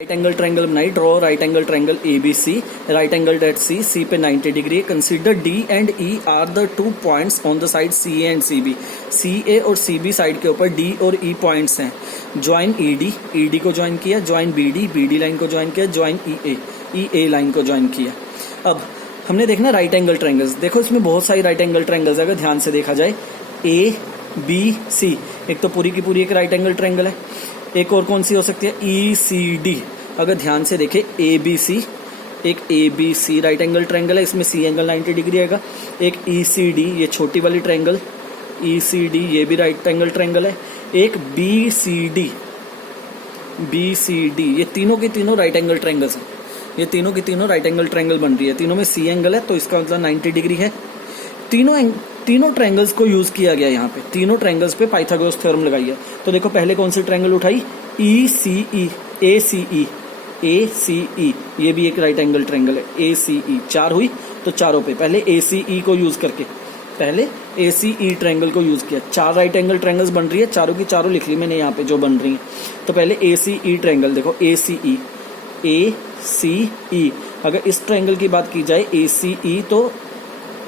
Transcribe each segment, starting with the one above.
Right angle triangle बनाई। Draw right angle triangle ABC, right angle at C पे 90 degree. Consider D and E are the 2 points on the side CA and CB। CA और CB side के ऊपर D और E points हैं। Join ED को join किया, join BD line को join किया, ज्वाइन EA लाइन को ज्वाइन किया। अब हमने देखना राइट एंगल ट्रायंगल्स। देखो इसमें बहुत सारी राइट एंगल ट्रायंगल्स अगर ध्यान से देखा जाए, ABC एक तो पूरी की पूरी एक राइट एंगल ट्रायंगल है। एक और कौन सी हो सकती है? ECD। अगर ध्यान से देखें ABC, एक ABC राइट एंगल ट्रायंगल है, इसमें C एंगल 90 डिग्री आएगा। एक ECD, ये छोटी वाली ट्रायंगल ECD, ये भी राइट एंगल ट्रायंगल है। एक BCD, ये तीनों की तीनों राइट एंगल ट्रायंगल्स हैं। ये तीनों की तीनों राइट एंगल ट्रायंगल बन रही है। तीनों में C एंगल है तो इसका मतलब 90 डिग्री है। तीनों ट्रायंगल्स को यूज किया गया यहाँ पे। तीनों ट्रायंगल्स पे पाइथागोरस थ्योरम लगाई है। तो देखो पहले कौन सी ट्रायंगल उठाई? ACE, ये भी एक राइट एंगल ट्रायंगल है। ACE 4 हुई तो चारों पे पहले ACE को यूज करके, पहले ACE ट्रायंगल को यूज किया। 4 राइट एंगल ट्रायंगल्स बन रही है, चारों की चारों लिख ली मैंने यहाँ पे जो बन रही है। तो पहले ACE ट्रायंगल देखो, ACE। अगर इस ट्रायंगल की बात की जाए ACE तो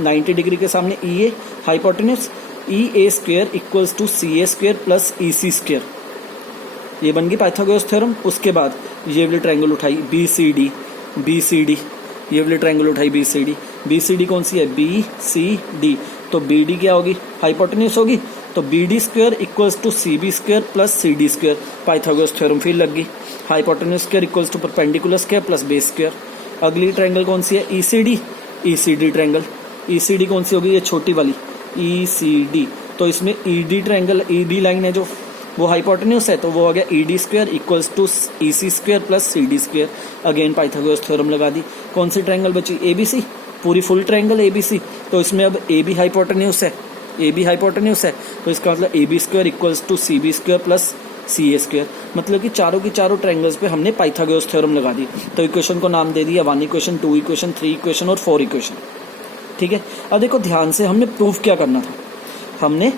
90 डिग्री के सामने EA, hypotenuse EA square equals to CA square plus EC square. ये बन गई पाइथागोरस थ्योरम। उसके बाद ये वाली ट्रायंगल उठाई BCD, ये वाली ट्रायंगल उठाई BCD कौन सी है? BCD। तो BD क्या होगी? हाइपोटेन्यूज होगी। तो BD square equals to CB square plus CD square. Pythagoras theorem फिर लग गई। Hypotenuse square equals to perpendicular square plus base square. अगली ट्रायंगल कौन सी है? ECD triangle. ECD कौन सी होगी? ये छोटी वाली ECD। तो इसमें ED ट्रायंगल, ED लाइन है जो, वो हाइपोटेन्यूज है, तो वो हो गया ED square equals to EC square plus CD square. Again Pythagoras theorem लगा दी। कौन सी ट्रायंगल बची? ABC, पूरी फुल ट्रायंगल ABC। तो इसमें अब AB हाइपोटेन्यूज है, तो इसका मतलब AB square equals to CB square plus CA square. मतलब कि चारों की चारों ट्रायंगल्स पे हमने पाइथागोरस थ्योरम लगा दी। तो इक्वेशन को नाम दे दिया 1 इक्वेशन, 2 इक्वेशन, 3 इक्वेशन और 4 इक्वेशन। ठीक है। अब देखो ध्यान से, हमने प्रूफ क्या करना था? हमने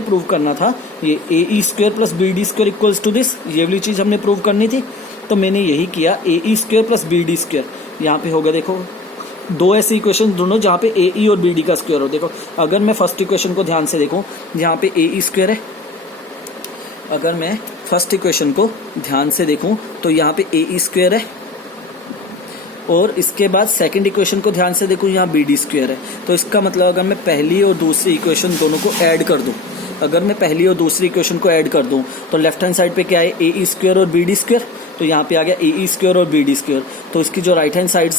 प्रूफ करना था ये AE square plus BD square equals to this, ये वाली चीज हमने प्रूव करनी थी। तो मैंने यही किया, AE square plus BD square. यहाँ पे होगा देखो 2 ऐसी इक्वेशन दोनों जहाँ पे AE और BD का स्क्वायर हो। देखो अगर मैं फर्स्ट इक्वेशन को ध्यान से देखूं, यहाँ पे AE स्क्वायर है। अगर मैं फर्स्ट इक्वेशन को ध्यान से देखूं तो यहाँ पे AE स्क्वायर है, और इसके बाद सेकंड इक्वेशन को ध्यान से देखूं, यहाँ BD स्क्वायर है। तो इसका मतलब अगर मैं पहली और दूसरी इक्वेशन दोनों को ऐड कर दूं, तो लेफ्ट हैंड साइड पे क्या है? AE स्क्वायर और BD स्क्वायर। तो यहाँ पे आ गया AE स्क्वायर और BD स्क्वायर। तो इसकी जो राइट हैंड साइड्स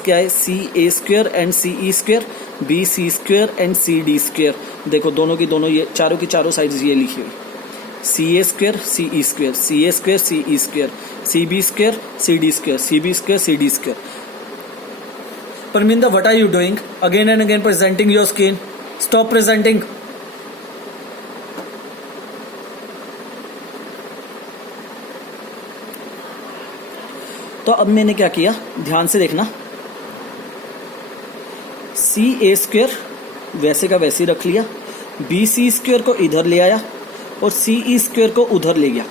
क्या है? CA square and CE square, BC square and CD square. देखो दोनों की दोनों, ये चारों की चारों साइड्स ये लिखी हुई, CA square CE square, CA square CE square, CB square CD square, CB square CD square. Parminda, what are you doing? Again and again presenting your screen. Stop presenting. तो अब मैंने क्या किया, ध्यान से देखना। CA स्क्वायर वैसे का वैसे ही रख लिया, BC स्क्वायर को इधर ले आया और CE स्क्वायर को उधर ले गया।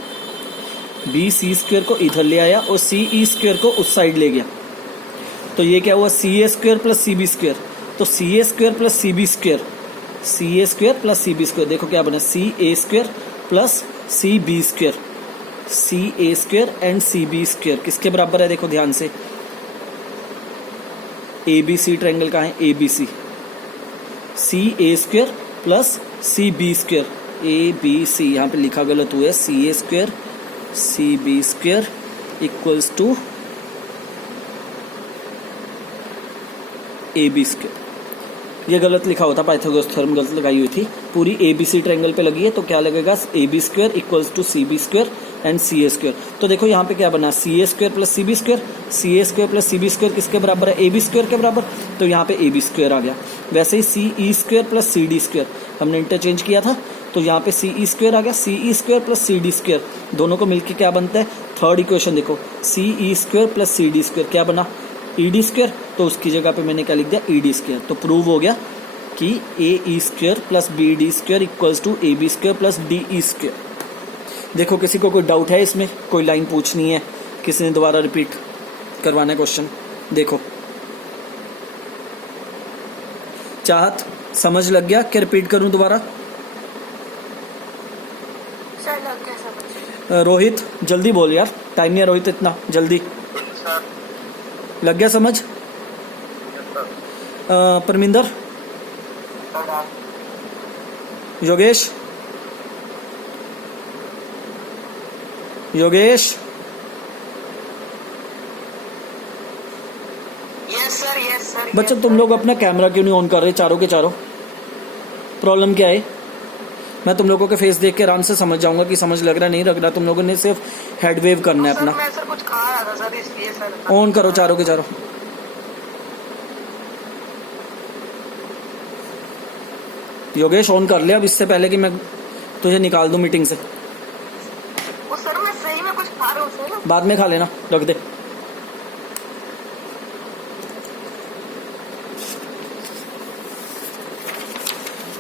BC स्क्वायर को इधर ले आया और CE स्क्वायर को उस साइड ले गया। तो ये क्या हुआ? CA square plus CB square. तो CA square plus CB square, CA square plus CB square. देखो क्या बना? CA square plus CB square, CA square and CB square किसके बराबर है? देखो ध्यान से, ABC ट्रायंगल का है ABC, CA square plus CB square, ABC यहाँ पे लिखा गलत हुआ है, CA square CB square equals to AB square. ये गलत लिखा होता, पाइथागोरस थ्योरम गलत लगाई हुई थी। पूरी ABC ट्रायंगल पे लगी है तो क्या लगेगा? AB square equals to CB square and CA square. तो देखो यहाँ पे क्या बना? CA square plus CB square, CA square plus CB square किसके बराबर है? AB स्क्वायर के बराबर। तो यहाँ पे AB स्क्वायर आ गया। वैसे ही CE square plus CD square हमने इंटरचेंज किया था, तो यहाँ पे CE स्क्वायर आ गया। CE square plus CD square दोनों को मिलकर क्या बनता है? थर्ड इक्वेशन देखो, CE square plus CD square क्या बना? ED square. तो उसकी जगह पे मैंने क्या लिख दिया? ED square. तो प्रूव हो गया कि AE square plus BD square equals to AB square plus DE square. देखो किसी को कोई डाउट है इसमें, कोई लाइन पूछनी है, किसी ने दोबारा रिपीट करवाना है क्वेश्चन? देखो चाहत समझ लग गया क्या? रिपीट करूं दोबारा? सर लग गया समझ। रोहित जल्दी बोल यार, टाइम नहीं है रोहित, इतना जल्दी लग गया समझ? Parminder, Yogesh, Yogesh, yes sir. बच्चों तुम लोग अपना कैमरा क्यों नहीं ऑन कर रहे चारों के चारों? प्रॉब्लम क्या है? मैं तुम लोगों के फेस देख के आराम से समझ जाऊंगा कि समझ लग रहा नहीं लग रहा। तुम लोगों ने सिर्फ हेड वेव करना है अपना। मैं सर कुछ खा रहा था सर, इसलिए सर। ऑन करो चारों के चारों। योगेश ऑन कर ले अब, इससे पहले कि मैं तुझे निकाल दूं मीटिंग से। वो सर मैं सही में कुछ खा रहा हूँ सर। बाद में खा लेना, रख दे।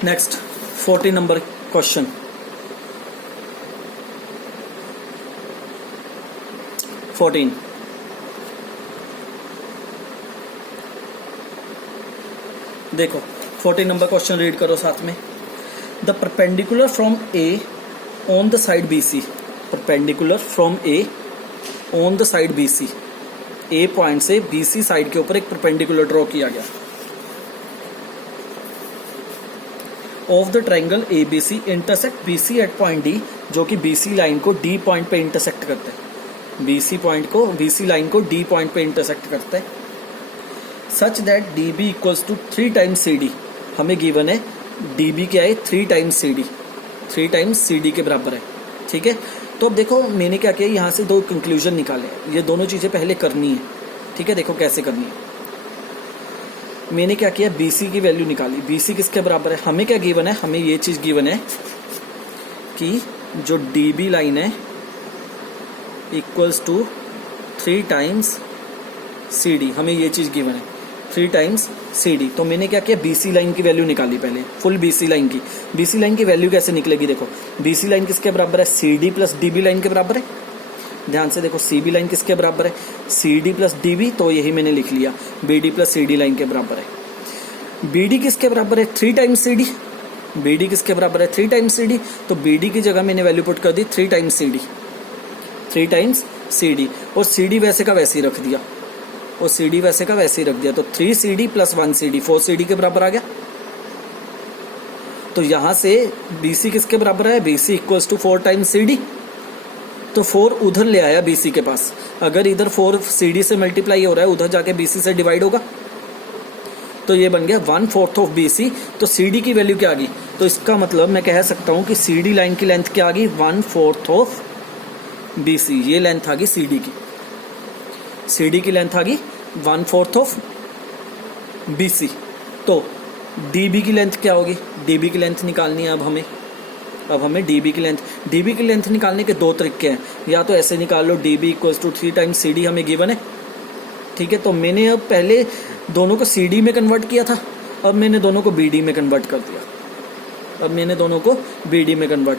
Next 40 number question. देखो 40 नंबर क्वेश्चन रीड करो साथ में। The perpendicular from A on the side B C, perpendicular from A on the side B C, A point से बी सी साइड के ऊपर एक परपेंडिकुलर ड्रॉ किया गया of the triangle A B C intersect B C at point D, जो कि B C line को D point पे इंटरसेक्ट करते हैं। बी सी पॉइंट को, बी सी लाइन को डी पॉइंट पे इंटरसेक्ट करते हैं। Such that D B equals to 3 times C D. हमें गिवन है डी बी क्या है? 3 times C D, 3 times C D के बराबर है। ठीक है, तो अब देखो मैंने क्या किया, यहाँ से 2 कंक्लूजन निकाले। ये दोनों चीजें पहले करनी है। ठीक है, देखो कैसे करनी है। मैंने क्या किया, BC की वैल्यू निकाली। BC किसके बराबर है? हमें क्या गिवन है? हमें ये चीज गिवन है कि जो DB लाइन है इक्वल्स टू 3 टाइम्स CD। हमें ये चीज गिवन है 3 टाइम्स CD। तो मैंने क्या किया, BC लाइन की वैल्यू निकाली पहले, फुल BC लाइन की। BC लाइन की वैल्यू कैसे निकलेगी? देखो BC लाइन किसके बराबर है? CD प्लस DB लाइन के बराबर है। ध्यान से देखो, CB लाइन किसके बराबर है? CD प्लस DB, तो यही मैंने लिख लिया BD प्लस CD लाइन के बराबर है। BD किसके बराबर है? 3 टाइम्स CD। BD किसके बराबर है? 3 टाइम्स CD। तो BD की जगह मैंने वैल्यू पुट कर दी 3 टाइम्स CD, 3 टाइम्स CD। और CD वैसे का वैसे ही रख दिया, और CD वैसे का वैसे ही रख दिया। तो 3 CD प्लस 1 CD 4 CD के बराबर आ गया। तो यहां से BC किसके बराबर है? BC equals to 4 times CD। तो 4 उधर ले आया BC के पास। अगर इधर 4 CD से मल्टीप्लाई हो रहा है, उधर जाके BC से डिवाइड होगा, तो ये बन गया 1/4 ऑफ BC। तो CD की वैल्यू क्या आ गई? तो इसका मतलब मैं कह सकता हूं कि CD लाइन की लेंथ क्या आ गई? 1/4 ऑफ BC। ये लेंथ आ गई CD की। CD की लेंथ आ गई 1/4 ऑफ BC। तो DB की लेंथ क्या होगी? DB की लेंथ निकालनी है अब हमें। DB की लेंथ निकालने के 2 तरीके हैं। या तो ऐसे निकाल लो, DB equals to 3 times CD हमें गिवन है। ठीक है, तो मैंने अब पहले दोनों को CD में कन्वर्ट किया था, अब मैंने दोनों को BD में कन्वर्ट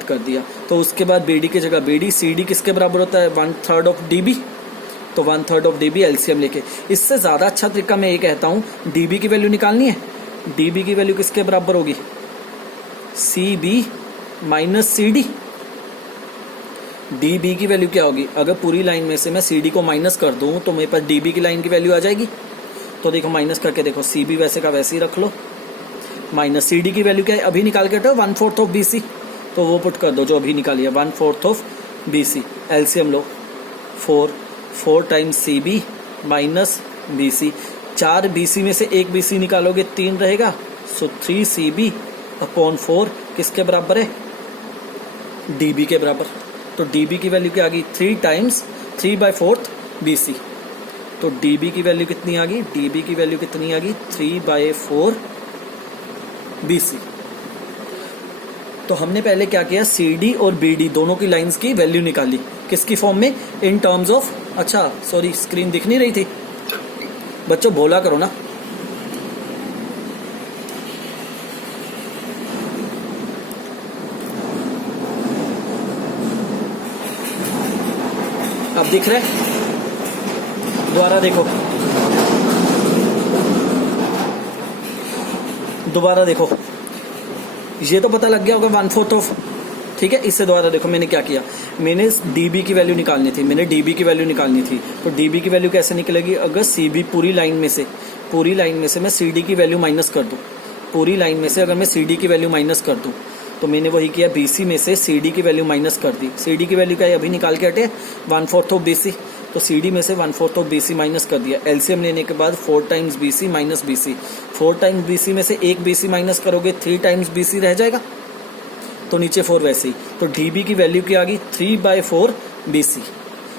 कर दिया। तो उसके बाद BD की जगह BD, CD किसके बराबर होता है? 1/3 ऑफ DB। तो 1/3 ऑफ DB एलसीएम लेके। इससे ज्यादा अच्छा तरीका मैं ये कहता हूं, DB की वैल्यू निकालनी है। DB की वैल्यू किसके बराबर होगी? CB minus CD। DB की वैल्यू क्या होगी? अगर पूरी लाइन में से मैं CD को माइनस कर दूं तो मेरे पास DB की लाइन की वैल्यू आ जाएगी। तो देखो माइनस करके देखो, CB वैसे का वैसे ही रख लो, माइनस CD की वैल्यू क्या है? अभी निकाल के हटाओ 1/4 ऑफ BC, तो वो पुट कर दो जो अभी निकाली है 1/4 of BC। LCM low, 4 times CB minus BC। 4 BC में से 1 BC निकालोगे 3 रहेगा। सो 3 CB अपॉन 4 किसके बराबर है? DB के बराबर। तो DB की वैल्यू क्या आ गई? 3 टाइम्स 3/4 BC। तो DB की वैल्यू कितनी आ गई? DB की वैल्यू कितनी आ गई? 3/4 BC। तो हमने पहले क्या किया, CD और BD दोनों की लाइंस की वैल्यू निकाली। किसकी फॉर्म में? इन टर्म्स ऑफ, अच्छा सॉरी स्क्रीन दिख नहीं रही थी, बच्चों बोला करो ना। अब दिख रहा है? दोबारा देखो, दोबारा देखो, ये तो पता लग गया होगा 1/4 ऑफ, ठीक है। इससे दोबारा देखो मैंने क्या किया, मैंने डीबी की वैल्यू निकालनी थी, मैंने डीबी की वैल्यू निकालनी थी। तो डीबी की वैल्यू कैसे निकलेगी? अगर सीबी पूरी लाइन में से मैं सीडी की वैल्यू माइनस कर दूं, पूरी लाइन में से अगर मैं सीडी की वैल्यू माइनस कर दूं, तो मैंने वही किया, बीसी में से सीडी की वैल्यू माइनस कर दी। सीडी की वैल्यू क्या है? अभी निकाल के हटे 1/4 ऑफ बीसी, तो सीडी में से 1/4 ऑफ बीसी माइनस कर दिया। एलसीएम लेने के बाद 4 times BC minus BC, 4 times BC में से एक बीसी माइनस करोगे 3 टाइम्स बीसी रह जाएगा, तो नीचे 4 वैसे ही। तो डीबी की वैल्यू क्या आ गई? 3/4 बीसी।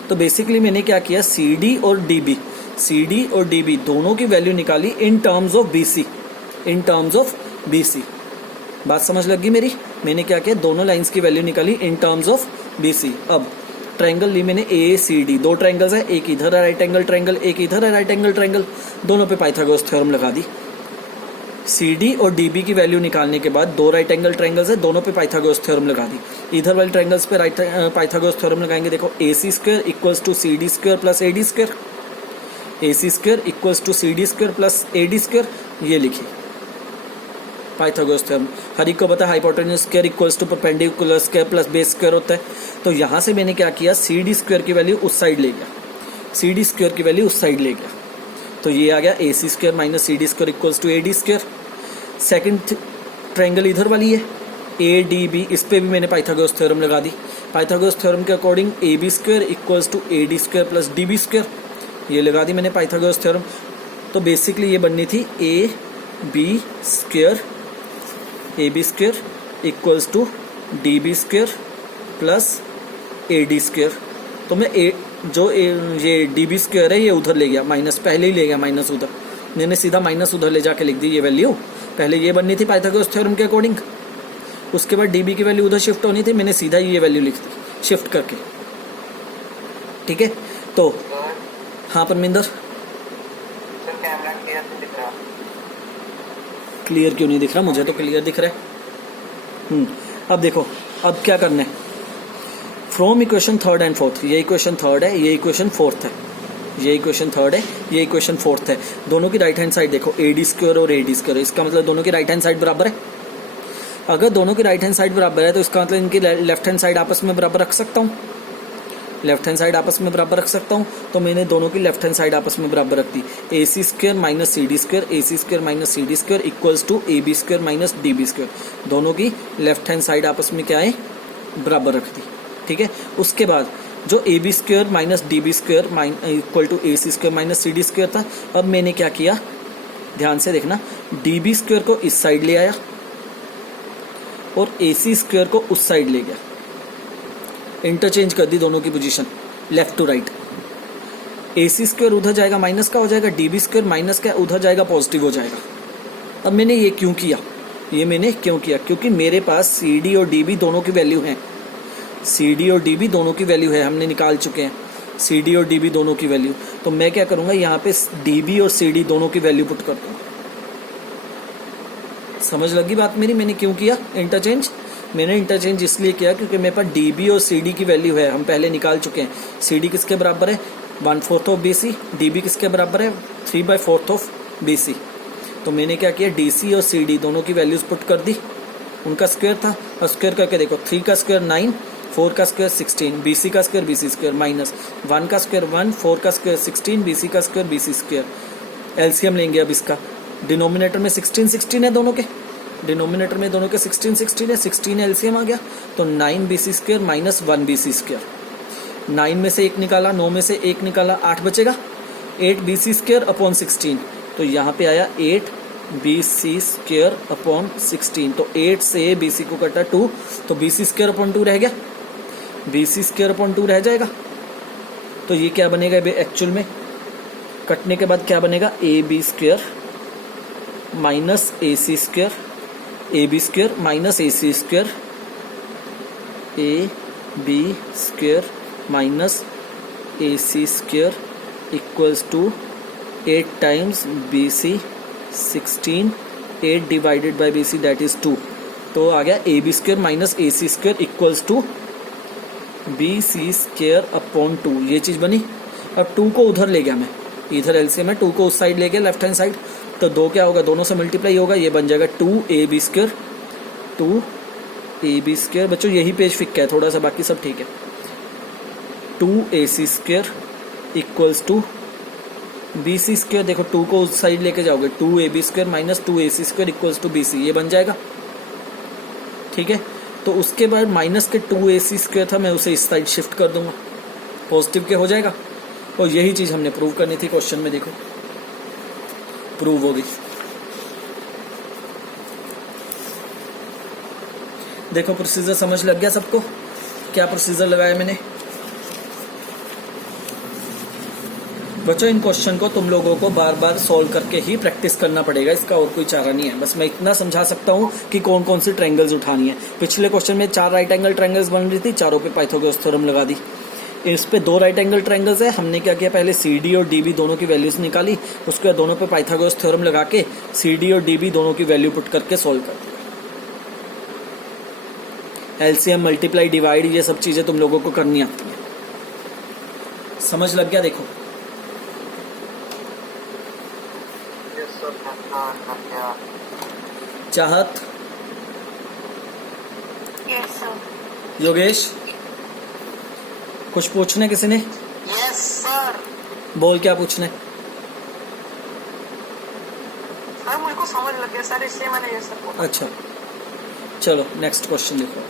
तो बेसिकली मैंने क्या किया, सीडी और डीबी दोनों की वैल्यू निकाली in terms of BC, in terms of BC. बात समझ लग गई मेरी? मैंने क्या किया, दोनों लाइंस की वैल्यू निकाली इन टर्म्स ऑफ बीसी। अब ट्रायंगल ली मैंने ए सी डी, 2 ट्रायंगल्स है, एक इधर है राइट एंगल ट्रायंगल, एक इधर है राइट एंगल ट्रायंगल, दोनों पे पाइथागोरस थ्योरम लगा दी। CD और DB की वैल्यू निकालने के बाद 2 राइट एंगल ट्रायंगल्स है, दोनों पे पाइथागोरस थ्योरम लगा दी। इधर वाले ट्रायंगल्स पे पाइथागोरस थ्योरम लगाएंगे। देखो AC square equals to CD square plus AD square, AC square equals to CD square plus AD square, ये लिखिए पाइथागोरस थ्योरम। हर एक को पता है hypotenuse square equals to perpendicular square plus base square होता है। तो यहां से मैंने क्या किया, CD स्क्वायर की वैल्यू उस साइड ले गया, CD स्क्वायर की वैल्यू उस साइड ले गया, तो ये आ गया AC square minus CD square equals to AD square. Second triangle इधर वाली है ADB, इस पे भी मैंने पाइथागोरस थ्योरम लगा दी। पाइथागोरस थ्योरम के according AB square equals to AD square plus DB square, ये लगा दी मैंने पाइथागोरस थ्योरम। तो बेसिकली ये बननी थी AB square equals to DB square plus AD square. तो मैं ये DB स्क्वायर है ये उधर ले गया, माइनस पहले ही ले गया, माइनस उधर, मैंने सीधा माइनस उधर ले जाके लिख दी ये वैल्यू। पहले ये बननी थी पाइथागोरस थ्योरम के अकॉर्डिंग, उसके बाद DB की वैल्यू उधर शिफ्ट होनी थी, मैंने सीधा ये वैल्यू लिख दी शिफ्ट करके, ठीक है। तो हाँ परमिंदर, क्लियर क्यों नहीं दिख रहा? मुझे तो क्लियर दिख रहा है। अब देखो, अब क्या करना है, from equation 3rd and 4th, ये इक्वेशन 3rd है, ये इक्वेशन 4th है, ये इक्वेशन 3rd है, ये इक्वेशन 4th है। दोनों की राइट हैंड साइड देखो AD स्क्वायर और AD स्क्वायर, इसका मतलब दोनों की राइट हैंड साइड बराबर है। अगर दोनों की राइट हैंड साइड बराबर है तो इसका मतलब इनकी लेफ्ट हैंड साइड आपस में बराबर रख सकता हूँ, लेफ्ट हैंड साइड आपस में बराबर रख सकता हूँ। तो मैंने दोनों की लेफ्ट हैंड साइड आपस में बराबर रख दी, AC square minus CD square, AC square minus CD square equals to AB square minus DB square. दोनों की लेफ्ट हैंड साइड आपस में क्या है, बराबर रख दी, ठीक है। उसके बाद जो AB square minus DB square equal to AC square minus CD square था, अब मैंने क्या किया, ध्यान से देखना, DB स्क्वायर को इस साइड ले आया और AC स्क्वायर को उस साइड ले गया, इंटरचेंज कर दी दोनों की position left to right. AC square उधर जाएगा माइनस का हो जाएगा, DB स्क्वायर माइनस का उधर जाएगा पॉजिटिव हो जाएगा। अब मैंने ये क्यों किया, क्योंकि मेरे पास CD और DB दोनों की वैल्यू है, CD और DB दोनों की वैल्यू है, हमने निकाल चुके हैं CD और DB दोनों की वैल्यू। तो मैं क्या करूंगा, यहाँ पे DB और CD दोनों की वैल्यू पुट कर दूंगा। समझ लगी बात मेरी? मैंने क्यों किया इंटरचेंज? मैंने इंटरचेंज इसलिए किया क्योंकि मेरे पास DB और CD की वैल्यू है, हम पहले निकाल चुके हैं। CD किसके बराबर है, 1/4 ऑफ BC, DB किसके बराबर है, 3/4 ऑफ BC। तो मैंने क्या किया, DC और CD दोनों की वैल्यूज पुट कर दी, उनका स्क्वायर था, और स्क्वायर करके देखो 3 का स्क्वायर 9, 4 का स्क्वायर 16, BC का स्क्वायर BC स्क्वायर माइनस 1 का स्क्वायर 1, 4 का स्क्वायर 16, BC का स्क्वायर BC स्क्वायर। एलसीएम लेंगे अब इसका, डिनोमिनेटर में 16 है दोनों के, डिनोमिनेटर में दोनों के 16 है, 16 एलसीएम आ गया, तो 9 BC square minus 1 BC square. 9 में से 1 निकाला, 9 में से 1 निकाला, 8 बचेगा, 8 BC स्क्वायर अपॉन 16, तो यहाँ पे आया 8 BC स्क्वायर अपॉन 16। तो 8 से BC को कटा 2, तो BC स्क्वायर अपॉन 2 रह गया, BC स्क्वायर अपॉन 2 रह जाएगा। तो ये क्या बनेगा एक्चुअल में, कटने के बाद क्या बनेगा, AB square minus AC square, AB square minus AC square, AB square minus AC square equals to 8 times BC 16, 8 divided by BC that is 2। तो आ गया AB square minus AC square equals to BC² upon 2, ये चीज बनी। अब 2 को उधर ले गया मैं, इधर एलसीएम है, 2 को उस साइड ले गया लेफ्ट हैंड साइड, तो 2 क्या होगा, दोनों से मल्टीप्लाई होगा, ये बन जाएगा 2AB²। 2AB², बच्चों यही पेज फिक्का है थोड़ा सा, बाकी सब ठीक है। 2AC² इक्वल्स टू BC², देखो 2 को उस साइड लेके जाओगे, 2AB² minus 2AC² equals to BC, ये बन जाएगा। ठीक है, तो उसके बाद माइनस के 2AC² था, मैं उसे इस साइड शिफ्ट कर दूंगा, पॉजिटिव के हो जाएगा। और यही चीज हमने प्रूव करनी थी, क्वेश्चन में देखो प्रूव होगी। देखो प्रोसीजर समझ लग गया सबको, क्या प्रोसीजर लगाया मैंने। बच्चों इन क्वेश्चन को तुम लोगों को बार बार सॉल्व करके ही प्रैक्टिस करना पड़ेगा, इसका और कोई चारा नहीं है। बस मैं इतना समझा सकता हूँ कि कौन कौन सी ट्रायंगल्स उठानी है। पिछले क्वेश्चन में 4 राइट एंगल ट्रायंगल्स बन रही थी, चारों पे पाइथागोरस थ्योरम लगा दी। इस पे 2 राइट एंगल ट्रायंगल्स है, हमने क्या किया, पहले CD और DB दोनों की वैल्यूज निकाली, उसके बाद दोनों पे पाइथागोरस थ्योरम लगा के CD और DB दोनों की वैल्यू पुट करके सॉल्व कर दिया। एलसीएम, मल्टीप्लाई, डिवाइड, ये सब चीजें तुम लोगों को करनी आती है। समझ लग गया। देखो चाहत, यस सर। योगेश, कुछ पूछने किसी ने? Yes sir. बोल, क्या पूछने? सर मुझे को समझ लग गया सर, इसलिए मैंने ये सब बोला। अच्छा चलो नेक्स्ट क्वेश्चन देखो,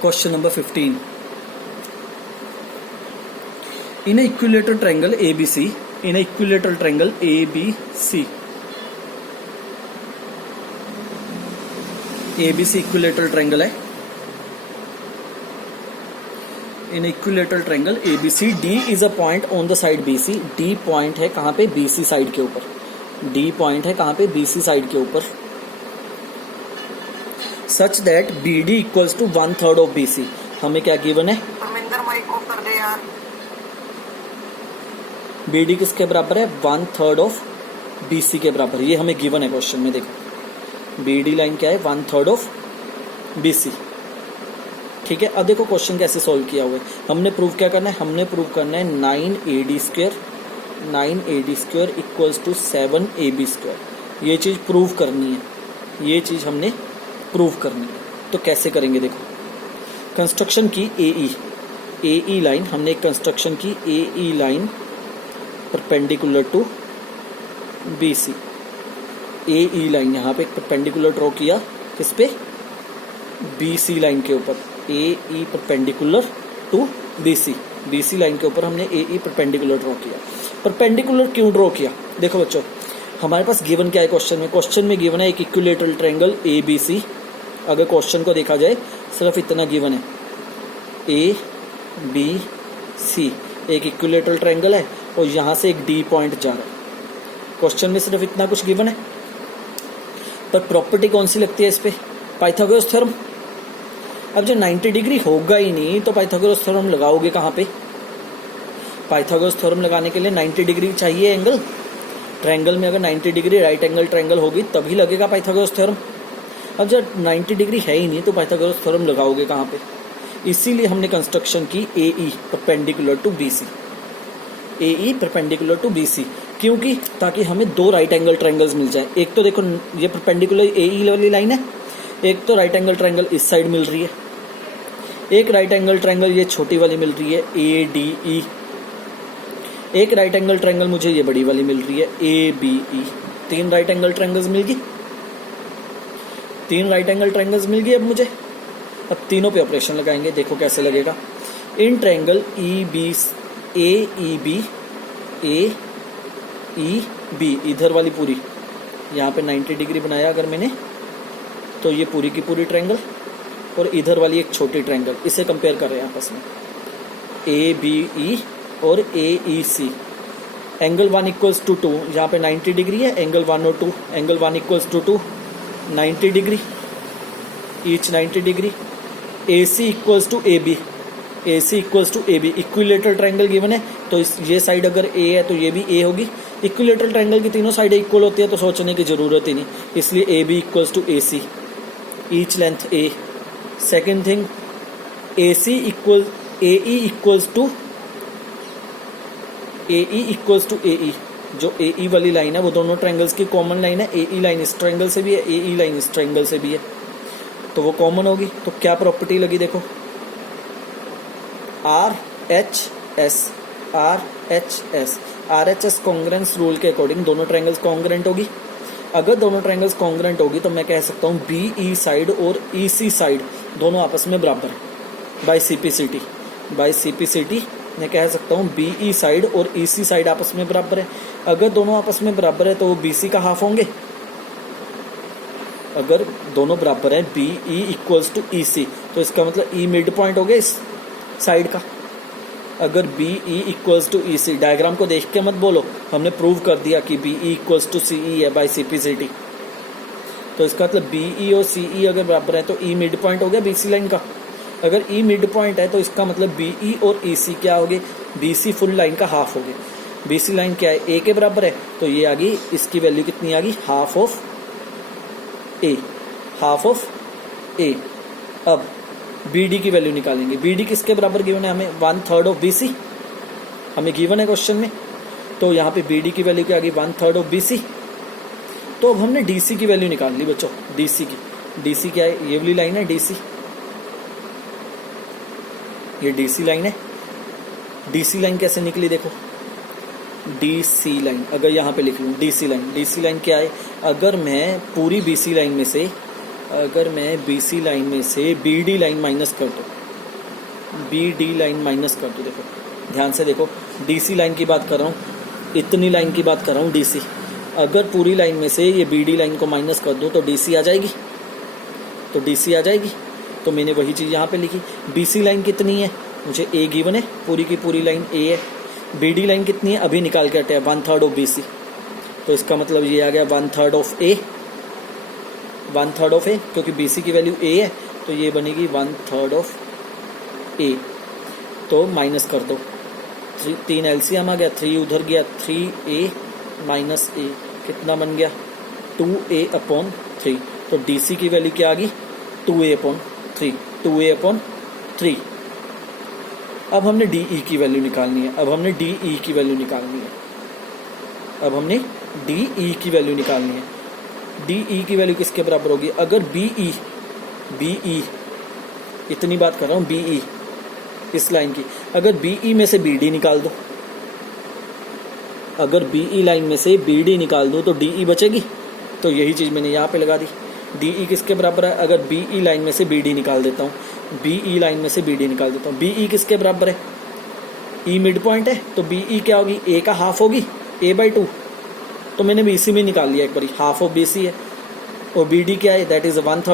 question number 15। In equilateral triangle ABC, in equilateral triangle ABC, ABC equilateral triangle है। In equilateral triangle ABC, D is a point on the side BC, D point है कहां पे, BC साइड के ऊपर। D point है कहां पे, BC side के ऊपर। Such that BD equals to 1/3 of BC। हमें क्या गिवन है, परमिंदर माइक को कर दे यार। BD किसके बराबर है, 1/3 ऑफ BC के बराबर। ये हमें गिवन है क्वेश्चन में। देखो BD लाइन क्या है, 1/3 ऑफ BC। ठीक है, अब देखो क्वेश्चन कैसे सॉल्व किया हुआ है। हमने प्रूव क्या करना है, हमने प्रूव करना है 9AD² इक्वल्स टू 7AB²। ये चीज प्रूव करनी है, ये चीज हमने प्रूव करनी है। तो कैसे करेंगे, देखो कंस्ट्रक्शन की AE लाइन, हमने एक कंस्ट्रक्शन की AE line perpendicular to BC। AE line यहाँ पे परपेंडिकुलर ड्रॉ किया, किस पे, BC लाइन के ऊपर। AE perpendicular to BC line के ऊपर हमने AE परपेंडिकुलर ड्रॉ किया। परपेंडिकुलर क्यों ड्रॉ किया, देखो बच्चों हमारे पास गिवन क्या है क्वेश्चन में गिवन है एक इक्विलेटरल ट्रायंगल ABC। अगर क्वेश्चन को देखा जाए सिर्फ इतना गिवन है, ABC एक इक्विलेटरल ट्रायंगल है और यहां से एक D पॉइंट जा रहा है। क्वेश्चन में सिर्फ इतना कुछ गिवन है, पर प्रॉपर्टी कौन सी लगती है इस पे, पाइथागोरस थ्योरम। अब जो 90 डिग्री होगा ही नहीं तो पाइथागोरस थ्योरम लगाओगे कहाँ पे। पाइथागोरस थ्योरम लगाने के लिए 90 डिग्री चाहिए एंगल। ट्रायंगल में अगर 90 डिग्री राइट एंगल ट्रायंगल होगी तभी लगेगा पाइथागोरस थ्योरम। अब जब 90 डिग्री है ही नहीं तो पाइथागोरस थ्योरम लगाओगे कहाँ पे। इसीलिए हमने कंस्ट्रक्शन की AE perpendicular to BC। AE perpendicular to BC क्योंकि ताकि हमें 2 राइट एंगल ट्रायंगल्स मिल जाए। एक तो देखो ये परपेंडिकुलर AE वाली लाइन है, एक तो राइट एंगल ट्रायंगल इस साइड मिल रही है, एक राइट एंगल ट्रायंगल ये छोटी वाली मिल रही है ADE, एक राइट एंगल ट्रायंगल मुझे ये बड़ी वाली मिल रही है ABE। 3 राइट एंगल ट्रायंगल्स मिल गई, 3 राइट एंगल ट्रायंगल्स मिल गई। अब मुझे अब तीनों पे ऑपरेशन लगाएंगे, देखो कैसे लगेगा। इन ट्रायंगल AEB इधर वाली पूरी, यहाँ पे 90 डिग्री बनाया अगर मैंने तो ये पूरी की पूरी ट्रायंगल और इधर वाली एक छोटी ट्रायंगल, इसे कंपेयर कर रहे हैं आपस में। ABE और AEC एंगल 1 इक्वल्स टू 2, यहाँ पे 90 डिग्री है, एंगल 1 और 2, angle 1 equals to 2, 90 degree each 90 degree. AC equals to AB, AC equals to AB। Equilateral triangle given है तो ये साइड अगर A है तो ये भी A होगी। इक्विलेटरल ट्रायंगल की तीनों साइडें इक्वल होती है तो सोचने की जरूरत ही नहीं, इसलिए AB equals to AC, each length A। Second thing AC equal A E equals to A E, जो ए ई वाली लाइन है वो दोनों ट्रायंगल्स की कॉमन लाइन है। ए ई लाइन इस ट्रायंगल से भी है, ए ई लाइन इस ट्रायंगल से भी है, तो वो कॉमन होगी। तो क्या प्रॉपर्टी लगी देखो, R H S, R H S, R H S congruence rule के अकॉर्डिंग दोनों ट्रायंगल्स कॉन्ग्रेंट होगी। अगर दोनों ट्रायंगल्स कॉन्ग्रेंट होगी तो मैं कह सकता हूँ बी ई साइड और ई सी साइड दोनों आपस में बराबर है। बाय सीपीसीटी, बाय सीपीसीटी मैं कह सकता हूँ बी ई साइड और ई सी साइड आपस में बराबर है। अगर दोनों आपस में बराबर है तो वो बी सी का हाफ होंगे। अगर दोनों बराबर है B E equals to E सी, तो इसका मतलब ई मिड पॉइंट हो गया इस साइड का। अगर B E equals to E C, diagram को देख के मत बोलो, हमने प्रूव कर दिया कि बी ई इक्वल्स टू सी ई है बाय सीपीसीटी। तो इसका मतलब बी ई और सी ई अगर बराबर है तो ई मिड पॉइंट हो गया बी सी लाइन का। अगर ई मिड पॉइंट है तो इसका मतलब बी ई और ई सी क्या हो गए, बी सी फुल लाइन का हाफ हो गया। बी सी लाइन क्या है, ए के बराबर है, तो ये आ गई, इसकी वैल्यू कितनी आ गई, half of A, half of A. अब बी डी की वैल्यू निकालेंगे। बी डी किसके बराबर गिवन है हमें, 1/3 ऑफ बी सी हमें गिवन है क्वेश्चन में। तो यहाँ पे बी डी की वैल्यू क्या आ गई, 1/3 ऑफ बी सी। तो अब हमने डी सी की वैल्यू निकाल ली बच्चों। डी सी की, डी सी क्या है, ये वाली लाइन है डी सी, ये डी सी लाइन है। डी सी लाइन कैसे निकली देखो, डी सी लाइन अगर यहाँ पे लिख लूँ D C line, D C line क्या है, अगर मैं पूरी बी सी लाइन में से, अगर मैं बी सी लाइन में से बी डी लाइन माइनस कर दूँ, बी डी लाइन माइनस कर दूँ, देखो ध्यान से देखो, डी सी लाइन की बात कर रहा हूँ, इतनी लाइन की बात कर रहा हूँ डी सी। अगर पूरी लाइन में से ये बी डी लाइन को माइनस कर दूँ तो डी सी आ जाएगी, तो डी सी आ जाएगी। तो मैंने वही चीज़ यहाँ पे लिखी। बी सी लाइन कितनी है, मुझे ए गिवन है, पूरी की पूरी लाइन ए है। बी डी लाइन कितनी है, अभी निकाल के हटे, 1/3 ऑफ बी सी। तो इसका मतलब ये आ गया 1/3 ऑफ ए, 1/3 ऑफ ए, क्योंकि बी सी की वैल्यू ए है तो ये बनेगी 1/3 ऑफ ए। तो माइनस कर दो, 3 एलसीएम आ गया, 3 उधर गया, 3a माइनस ए कितना बन गया, 2a/3। तो डी सी की वैल्यू क्या आ गई, 2a/3, 2a/3। अब हमने डी ई की वैल्यू निकालनी है, अब हमने डी ई की वैल्यू निकालनी है, अब हमने डी ई की वैल्यू निकालनी है। डी ई की वैल्यू किसके बराबर होगी, अगर बी ई, इतनी बात कर रहा हूँ बी ई इस लाइन की, अगर बी ई में से बी डी निकाल दो, अगर बी ई लाइन में से बी डी निकाल दो तो डी ई बचेगी। तो यही चीज़ मैंने यहाँ पे लगा दी। डी ई किसके बराबर है, अगर बी ई लाइन में से बी डी निकाल देता हूँ, बी ई लाइन में से बी डी निकाल देता हूँ, बी ई किसके बराबर है, ई मिड पॉइंट है, तो बी ई क्या होगी, ए का हाफ होगी, a/2। तो मैंने बी सी में निकाल लिया एक बारी, हाफ ऑफ बी सी है, और बी डी क्या है, दैट इज 1/3